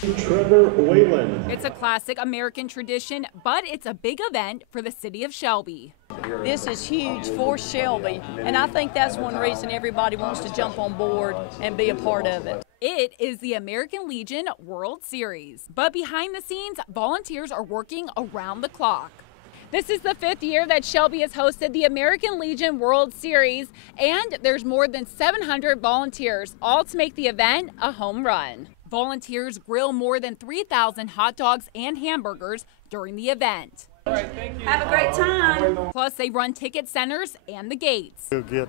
Trevor Whalen. It's a classic American tradition, but it's a big event for the city of Shelby. This is huge for Shelby, and I think that's one reason everybody wants to jump on board and be a part of it. It is the American Legion World Series, but behind the scenes, volunteers are working around the clock. This is the 5th year that Shelby has hosted the American Legion World Series, and there's more than 700 volunteers, all to make the event a home run. Volunteers grill more than 3,000 hot dogs and hamburgers during the event. All right, thank you. Have a great time. Plus, they run ticket centers and the gates. You'll get,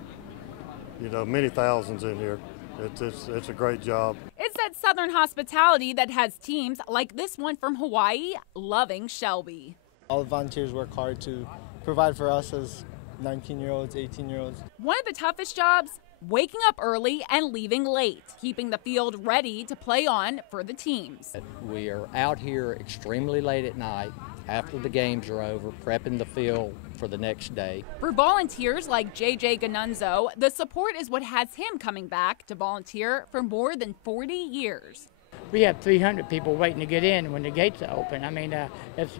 many thousands in here. It's a great job. It's that Southern hospitality that has teams like this one from Hawaii loving Shelby. All the volunteers work hard to provide for us as 19-year-olds, 18-year-olds. One of the toughest jobs, waking up early and leaving late, keeping the field ready to play on for the teams. We are out here extremely late at night after the games are over, prepping the field for the next day. For volunteers like JJ Ganunzo, the support is what has him coming back to volunteer for more than 40 years. We have 300 people waiting to get in when the gates are open. I mean, it's,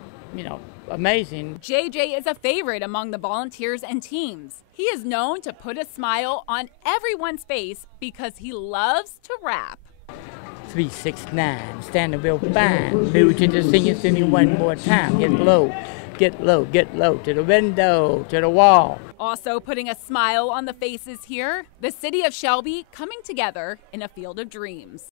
amazing. JJ is a favorite among the volunteers and teams. He is known to put a smile on everyone's face because he loves to rap. 369, standing real fine. Move to the singing to me one more time. Get low, get low, get low. To the window, to the wall. Also putting a smile on the faces here, the city of Shelby coming together in a field of dreams.